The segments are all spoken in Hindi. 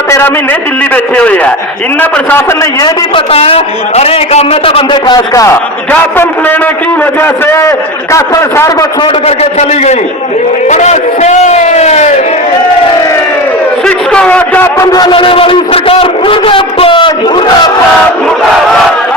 13 महीने दिल्ली बैठे हुए हैं। इनने प्रशासन ने यह भी पता है, अरे काम में तो बंदे खास का ज्ञापन लेने की वजह से काफल शहर को छोड़ करके चली गई। और शिक्षकों का ज्ञापन लेने वाली सरकार मुर्दाबाद मुर्दाबाद मुर्दाबाद।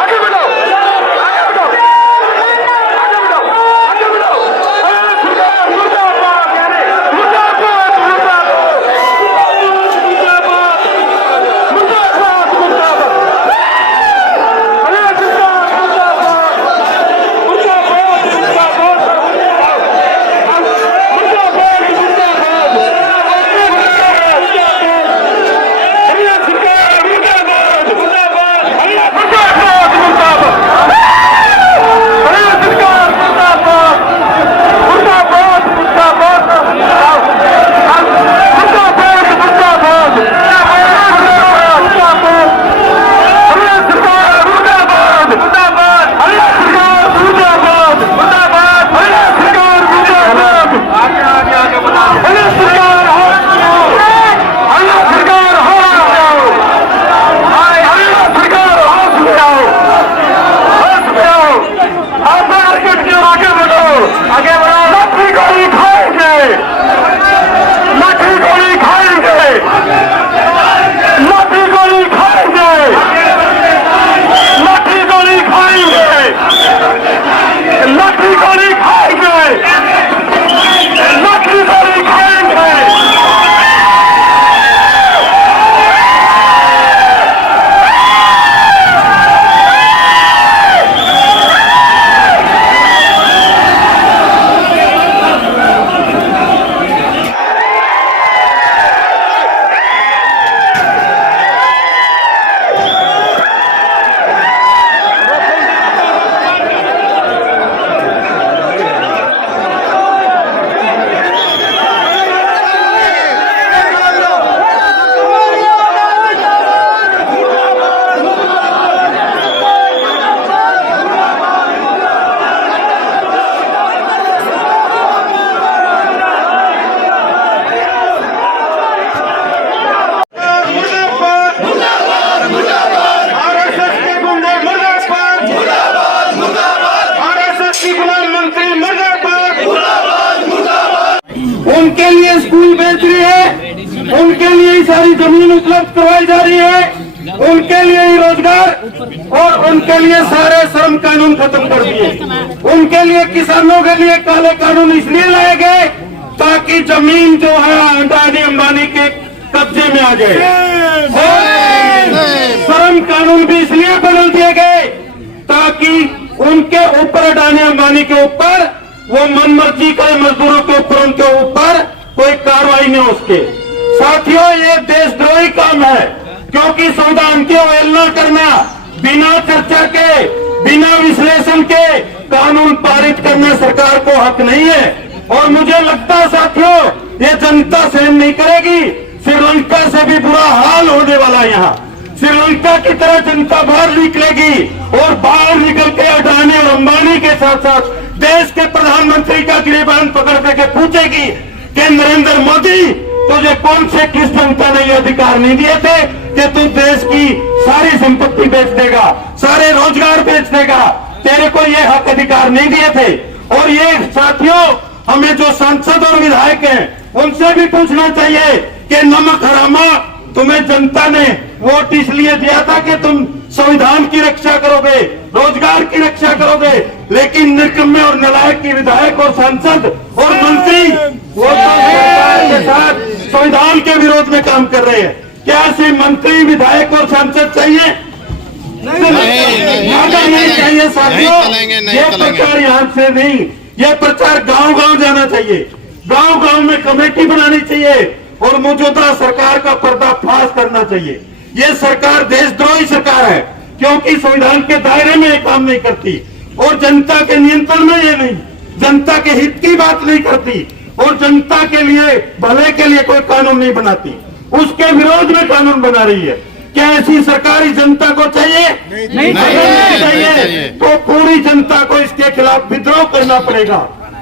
उनके लिए स्कूल बेच रही है, उनके लिए ही सारी जमीन उपलब्ध करवाई जा रही है, उनके लिए ही रोजगार और उनके लिए सारे श्रम कानून खत्म कर दिए। उनके लिए किसानों के लिए काले कानून इसलिए लाए गए ताकि जमीन जो है अडानी अंबानी के कब्जे में आ जाए। श्रम कानून भी इसलिए बदल दिए गए ताकि उनके ऊपर अडानी अंबानी के ऊपर वो मनमर्जी करे, मजदूरों के ऊपर उनके ऊपर कोई कार्रवाई नहीं हो उसके। साथियों, ये देशद्रोही काम है क्योंकि संविधान की अवहेलना करना, बिना चर्चा के, बिना विश्लेषण के कानून पारित करना सरकार को हक नहीं है। और मुझे लगता है साथियों, ये जनता सहन नहीं करेगी। श्रीलंका से भी बुरा हाल होने वाला है। यहाँ श्रीलंका की तरह जनता बाहर निकलेगी और बाहर निकल के अडानी और अंबानी के साथ साथ देश के प्रधानमंत्री का गिरबान पकड़ करके पूछेगी कि नरेंद्र मोदी, तुझे कौन से किस जनता ने ये अधिकार नहीं दिए थे कि तू देश की सारी संपत्ति बेच देगा, सारे रोजगार बेच देगा, तेरे को ये हक अधिकार नहीं दिए थे। और ये साथियों, हमें जो सांसद और विधायक हैं उनसे भी पूछना चाहिए कि नमक हरामा तुम्हें जनता ने वोट इसलिए दिया था कि तुम संविधान की रक्षा करोगे, रोजगार की रक्षा करोगे, लेकिन निकम्मे और नालायक की विधायक और सांसद और मंत्री वो तो सरकार के साथ संविधान के विरोध में काम कर रहे हैं। क्या ऐसे मंत्री, विधायक और सांसद चाहिए? नहीं चाहिए साथियों। ये प्रचार यहाँ से नहीं, ये प्रचार गांव-गांव जाना चाहिए, गांव-गांव में कमेटी बनानी चाहिए और मौजूदा सरकार का पर्दाफाश करना चाहिए। ये सरकार देशद्रोही सरकार है क्योंकि संविधान के दायरे में ये काम नहीं करती और जनता के नियंत्रण में ये नहीं, जनता के हित की बात नहीं करती और जनता के लिए भले के लिए कोई कानून नहीं बनाती, उसके विरोध में कानून बना रही है। क्या ऐसी सरकारी जनता को चाहिए? नहीं चाहिए। तो पूरी जनता को इसके खिलाफ विद्रोह करना पड़ेगा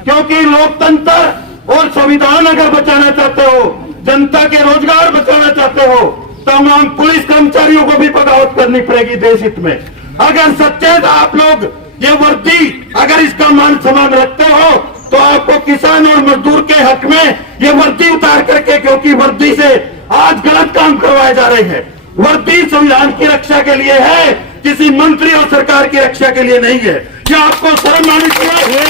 क्योंकि लोकतंत्र और संविधान अगर बचाना चाहते हो, जनता के रोजगार बचाना चाहते हो, तमाम पुलिस कर्मचारियों को भी बगावत करनी पड़ेगी देश हित में। अगर सच्चे आप लोग ये वर्दी अगर इसका मान सम्मान रखते हो तो आपको किसान और मजदूर के हक में ये वर्दी उतार करके, क्योंकि वर्दी से आज गलत काम करवाए जा रहे हैं। वर्दी संविधान की रक्षा के लिए है, किसी मंत्री और सरकार की रक्षा के लिए नहीं है। ये आपको शर्म आनी चाहिए।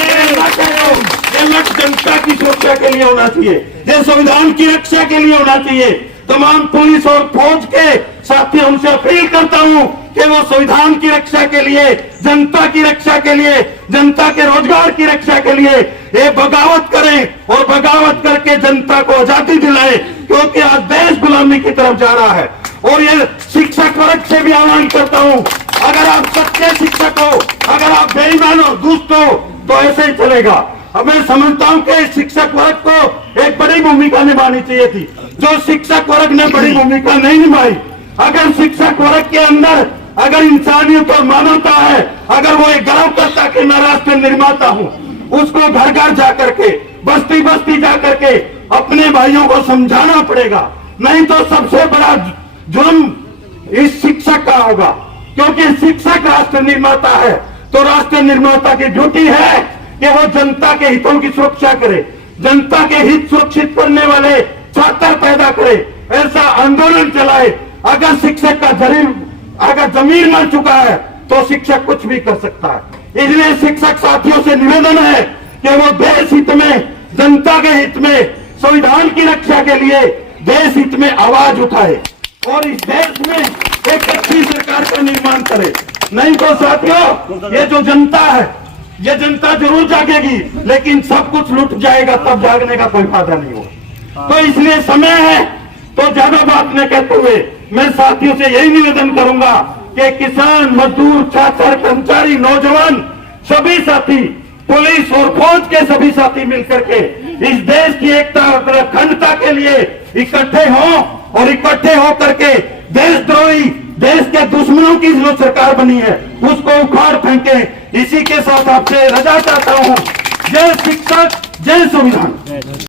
ये लट जनता की सुरक्षा के लिए होना चाहिए, ये संविधान की रक्षा के लिए होना चाहिए। तमाम पुलिस और फौज के साथियों उनसे अपील करता हूं कि वो संविधान की रक्षा के लिए, जनता की रक्षा के लिए, जनता के रोजगार की रक्षा के लिए ये बगावत करें और बगावत करके जनता को आजादी दिलाएं, क्योंकि आज देश गुलामी की तरफ जा रहा है। और ये शिक्षक वर्ग से भी आह्वान करता हूं, अगर आप सच्चे शिक्षक हो, अगर आप बेईमान और दुष्ट हो तो ऐसे ही चलेगा। अब मैं समझता हूं कि शिक्षक वर्ग को एक बड़ी भूमिका निभानी चाहिए थी, जो शिक्षक वर्ग ने बड़ी भूमिका नहीं निभाई। अगर शिक्षक वर्ग के अंदर अगर इंसानियत और मानवता है, अगर वो एक गर्व करता कि मैं राष्ट्र निर्माता हूं, उसको घर घर जाकर के, बस्ती बस्ती जाकर के अपने भाइयों को समझाना पड़ेगा। नहीं तो सबसे बड़ा जुर्म इस शिक्षक का होगा, क्योंकि शिक्षक राष्ट्र निर्माता है। तो राष्ट्र निर्माता की ड्यूटी है कि वो जनता के हितों की सुरक्षा करे, जनता के हित सुरक्षित करने वाले छात्र पैदा करे, ऐसा आंदोलन चलाए। अगर शिक्षक का अगर जमीर मर चुका है तो शिक्षक कुछ भी कर सकता है। इसलिए शिक्षक साथियों से निवेदन है कि वो देश हित में, जनता के हित में, संविधान की रक्षा के लिए देश हित में आवाज उठाए और इस देश में एक अच्छी सरकार का निर्माण करे। नहीं तो साथियों, ये जो जनता है, ये जनता जरूर जागेगी, लेकिन सब कुछ लुट जाएगा, तब जागने का कोई फायदा नहीं होगा। तो इसलिए समय है, तो ज्यादा बात न कहते हुए मैं साथियों से यही निवेदन करूंगा कि किसान, मजदूर, छात्र, कर्मचारी, नौजवान, सभी साथी, पुलिस और फौज के सभी साथी मिलकर के इस देश की एकता और अखंडता के लिए इकट्ठे हों और इकट्ठे होकर के देशद्रोही, देश के दुश्मनों की जो सरकार बनी है उसको उखाड़ फेंके। इसी के साथ आपसे रजा चाहता हूं। जय शिक्षक, जय संविधान।